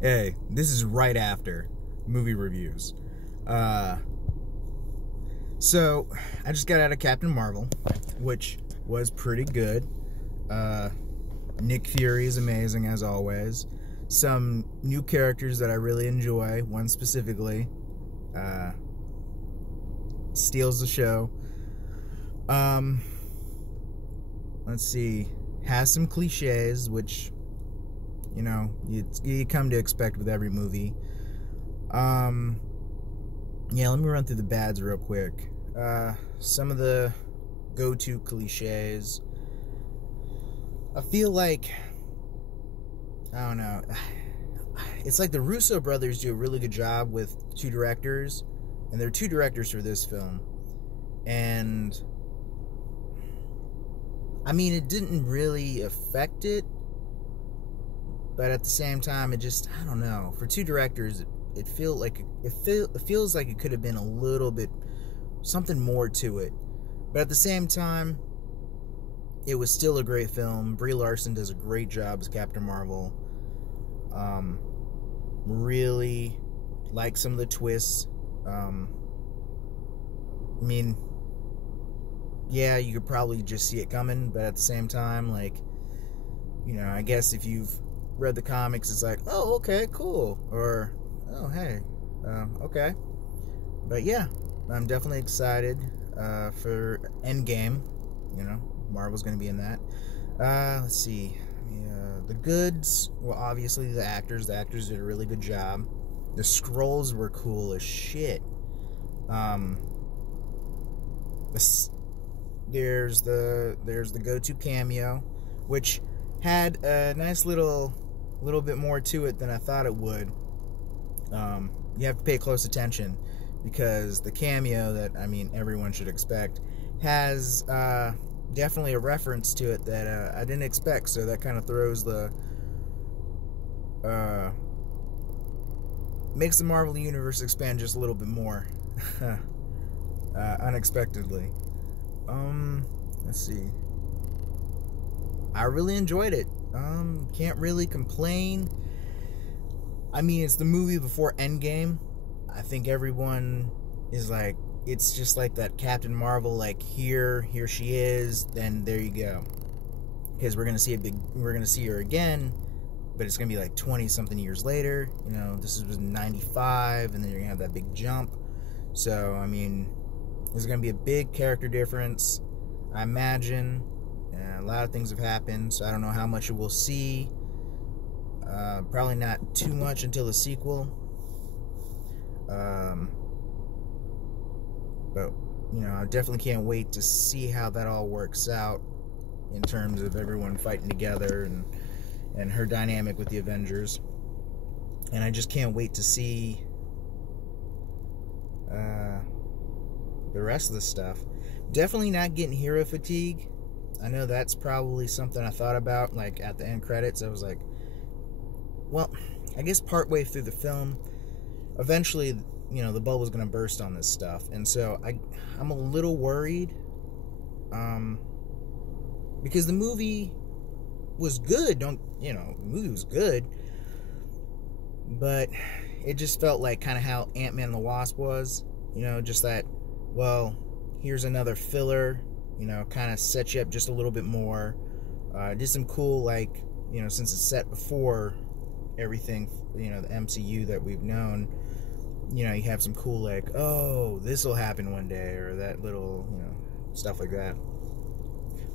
Hey, this is right after movie reviews. So, I just got out of Captain Marvel, which was pretty good. Nick Fury is amazing, as always. Some new characters that I really enjoy, one specifically, steals the show. Let's see, has some cliches, which, you know, you come to expect with every movie. Yeah, let me run through the bads real quick. Some of the go-to cliches. I feel like, I don't know, it's like the Russo brothers do a really good job with two directors, and there are two directors for this film, and I mean, it didn't really affect it, but at the same time, it just, I don't know, for two directors, it feels like it could have been a little bit something more to it, but at the same time, it was still a great film. Brie Larson does a great job as Captain Marvel. Really like some of the twists. I mean, yeah, you could probably just see it coming, but at the same time, like, you know, I guess if you've read the comics, it's like, oh, okay, cool, or oh, hey, okay. But yeah, I'm definitely excited for Endgame. You know, Marvel's going to be in that. Let's see. The goods, well, obviously the actors. The actors did a really good job. The scrolls were cool as shit. There's the go-to cameo, which had a nice little bit more to it than I thought it would. You have to pay close attention, because the cameo that, I mean, everyone should expect has definitely a reference to it that I didn't expect, so that kind of throws the makes the Marvel Universe expand just a little bit more unexpectedly. Let's see, I really enjoyed it. Can't really complain. I mean, it's the movie before Endgame. I think everyone is like, it's just like that Captain Marvel, like, here she is, then there you go. Because we're gonna see her again, but it's gonna be like 20 something years later. You know, this was 95, and then you're gonna have that big jump. So I mean, there's gonna be a big character difference, I imagine. A lot of things have happened, so I don't know how much we'll see. Probably not too much until the sequel. But, you know, I definitely can't wait to see how that all works out in terms of everyone fighting together and her dynamic with the Avengers. And I just can't wait to see the rest of the stuff. Definitely not getting hero fatigue. I know that's probably something I thought about, like, at the end credits. I was like, well, I guess partway through the film, eventually, you know, the bubble's going to burst on this stuff. And so I'm a little worried, because the movie was good. The movie was good, but it just felt like kind of how Ant-Man and the Wasp was, you know, just that, well, here's another filler, you know, kind of set you up just a little bit more. Did some cool, like, you know, since it's set before everything, you know, the MCU that we've known, you know, you have some cool, like, oh, this will happen one day, or that little, you know, stuff like that,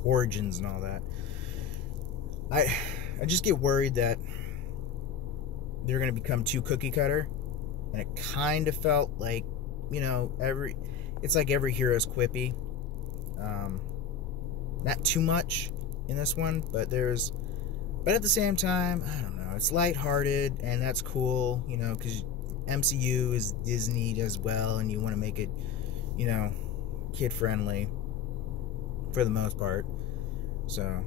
origins and all that. I just get worried that they're going to become too cookie cutter, and it kind of felt like, you know, it's like every hero's quippy. Not too much in this one, but at the same time, I don't know, it's lighthearted, and that's cool, you know, because MCU is Disney as well, and you want to make it, you know, kid-friendly for the most part. So,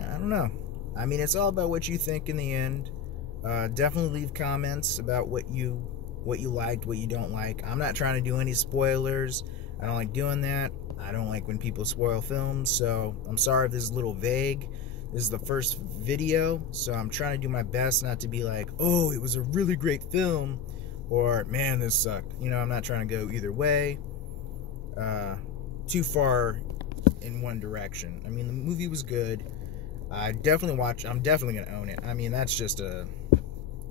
I don't know. I mean, it's all about what you think in the end. Definitely leave comments about what you liked, what you don't like. I'm not trying to do any spoilers. I don't like doing that. I don't like when people spoil films, so I'm sorry if this is a little vague. This is the first video, so I'm trying to do my best not to be like, oh, it was a really great film, or man, this sucked. You know, I'm not trying to go either way, too far in one direction. I mean, the movie was good. I'm definitely gonna own it. I mean, that's just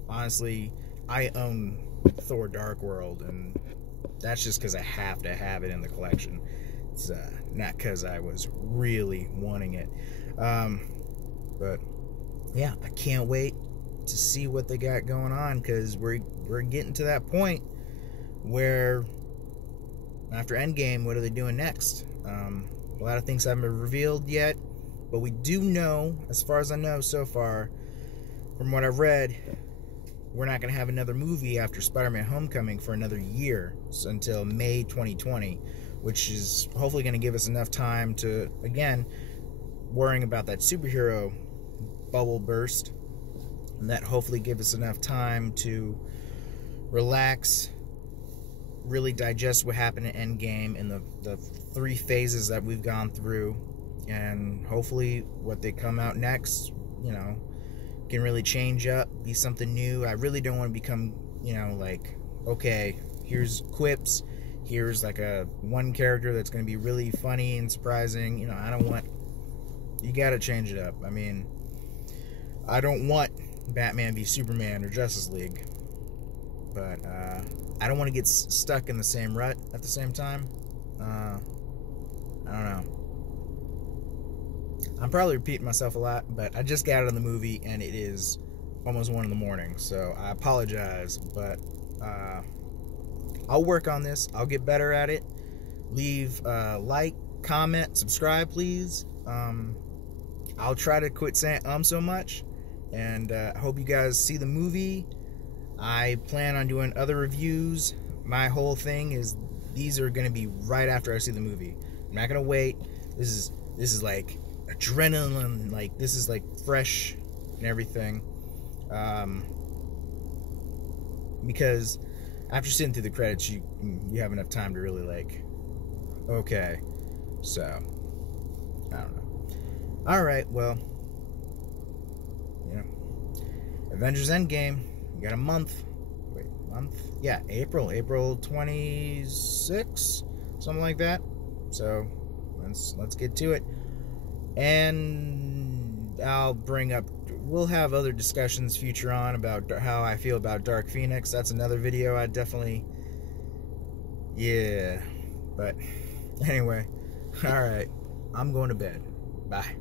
honestly, I own Thor Dark World, and that's just because I have to have it in the collection. It's not because I was really wanting it. But yeah, I can't wait to see what they got going on, because we're getting to that point where after Endgame, what are they doing next? A lot of things haven't been revealed yet, but we do know, as far as I know so far, from what I've read, we're not going to have another movie after Spider-Man Homecoming for another year, so until May 2020, which is hopefully going to give us enough time to, again, worrying about that superhero bubble burst, and that hopefully give us enough time to relax, really digest what happened in Endgame and the 3 phases that we've gone through, and hopefully what they come out next, you know, can really change up, be something new. I really don't want to become, you know, like, okay, here's quips, here's like one character that's going to be really funny and surprising. You know, I don't want, you got to change it up. I mean, I don't want Batman v Superman or Justice League, but I don't want to get stuck in the same rut at the same time. I don't know. I'm probably repeating myself a lot, but I just got out of the movie and it is almost 1 in the morning, so I apologize, but I'll work on this. I'll get better at it. Leave like, comment, subscribe, please. I'll try to quit saying so much, and I hope you guys see the movie. I plan on doing other reviews. My whole thing is these are going to be right after I see the movie. I'm not going to wait. This is like adrenaline, like this is like fresh and everything. Because after sitting through the credits, you have enough time to really like, okay, so I don't know. All right, well, you know, Avengers Endgame. You got a month. Wait, month? Yeah, April 26, something like that. So let's get to it. And we'll have other discussions future on about how I feel about Dark Phoenix. That's another video I definitely, yeah. But anyway, all right, I'm going to bed. Bye.